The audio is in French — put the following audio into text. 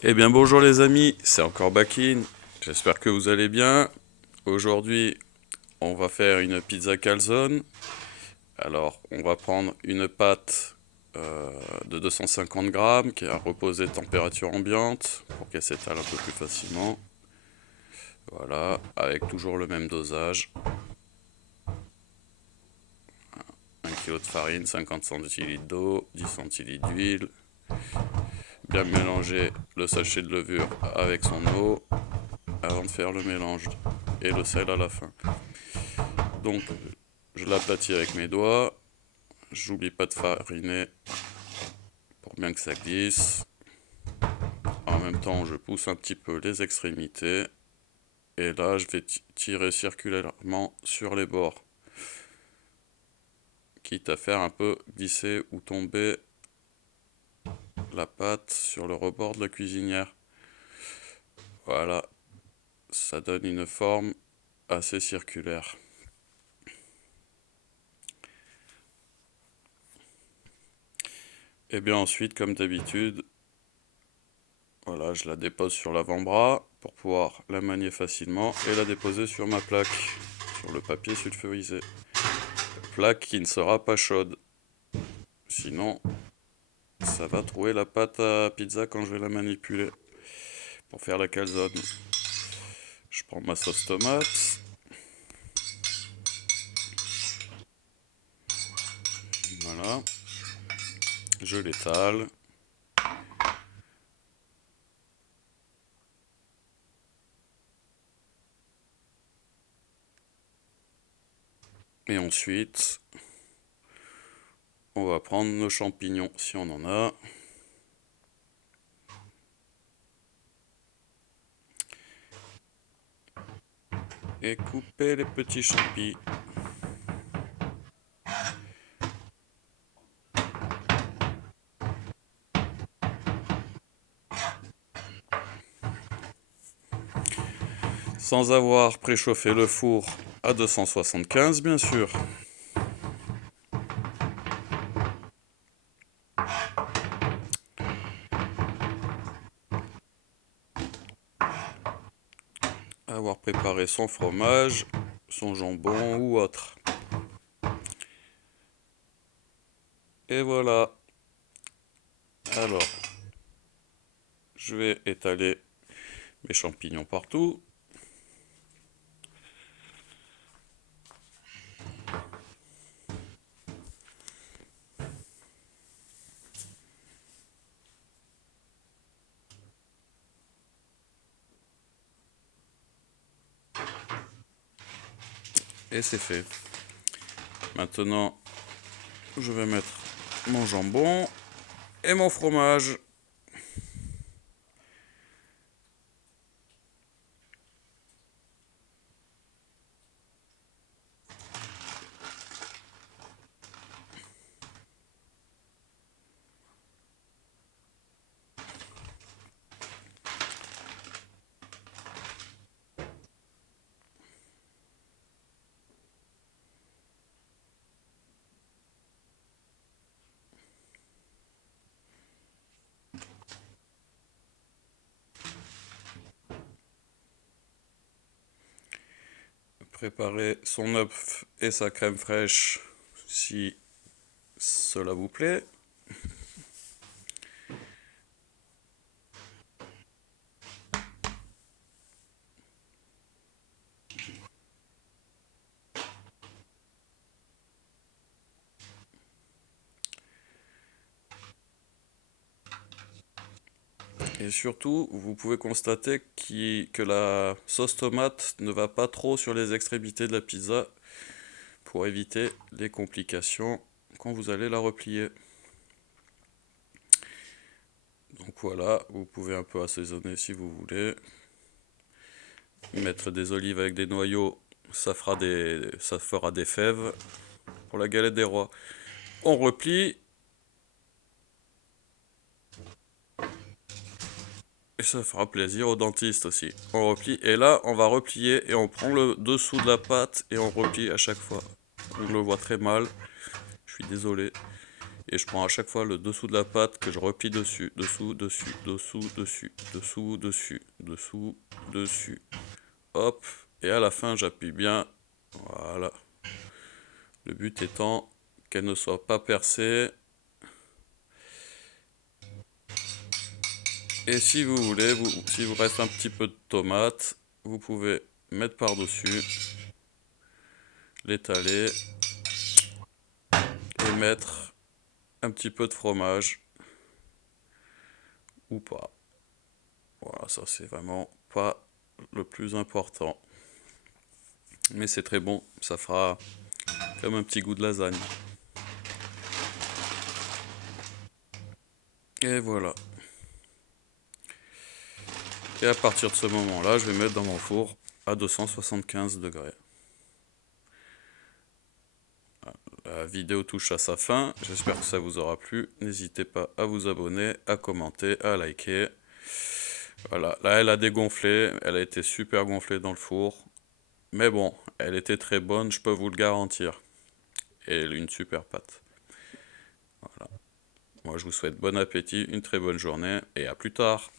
Eh bien bonjour les amis, c'est encore Bakin, j'espère que vous allez bien. Aujourd'hui on va faire une pizza calzone. Alors on va prendre une pâte de 250 grammes qui est à reposer température ambiante pour qu'elle s'étale un peu plus facilement. Voilà, avec toujours le même dosage. 1 kg de farine, 50 centilitres d'eau, 10 centilitres d'huile. Bien mélanger le sachet de levure avec son eau avant de faire le mélange et le sel à la fin. Donc je l'aplatis avec mes doigts, j'oublie pas de fariner pour bien que ça glisse. En même temps je pousse un petit peu les extrémités et là je vais tirer circulairement sur les bords, quitte à faire un peu glisser ou tomber la pâte sur le rebord de la cuisinière. Voilà, ça donne une forme assez circulaire. Et bien ensuite, comme d'habitude, voilà, je la dépose sur l'avant-bras pour pouvoir la manier facilement et la déposer sur ma plaque, sur le papier sulfurisé. Plaque qui ne sera pas chaude, sinon ça va trouver la pâte à pizza quand je vais la manipuler pour faire la calzone. Je prends ma sauce tomate, voilà, je l'étale. Et ensuite, on va prendre nos champignons si on en a. Et couper les petits champis. Sans avoir préchauffé le four à 275 bien sûr. Avoir préparé son fromage, son jambon ou autre. Et voilà. Alors, je vais étaler mes champignons partout. Et c'est fait. Maintenant, je vais mettre mon jambon et mon fromage. Préparer son œuf et sa crème fraîche si cela vous plaît. Et surtout, vous pouvez constater que la sauce tomate ne va pas trop sur les extrémités de la pizza pour éviter les complications quand vous allez la replier. Donc voilà, vous pouvez un peu assaisonner si vous voulez. Mettre des olives avec des noyaux, ça fera des fèves pour la galette des rois. On replie. Et ça fera plaisir au dentiste aussi. On replie et là on va replier et on prend le dessous de la pâte et on replie à chaque fois. On le voit très mal. Je suis désolé. et je prends à chaque fois le dessous de la pâte que je replie dessus, dessous, dessus, dessous, dessus, dessous, dessus, dessous, dessus. Hop, et à la fin j'appuie bien, voilà. Le but étant qu'elle ne soit pas percée. Et si vous voulez, si vous reste un petit peu de tomate, vous pouvez mettre par-dessus, l'étaler et mettre un petit peu de fromage ou pas. Voilà, ça c'est vraiment pas le plus important. Mais c'est très bon, ça fera comme un petit goût de lasagne. Et voilà. Et à partir de ce moment-là, je vais mettre dans mon four à 275 degrés. La vidéo touche à sa fin, j'espère que ça vous aura plu. N'hésitez pas à vous abonner, à commenter, à liker. Voilà, là elle a dégonflé, elle a été super gonflée dans le four. Mais bon, elle était très bonne, je peux vous le garantir. Et une super pâte. Voilà. Moi je vous souhaite bon appétit, une très bonne journée et à plus tard.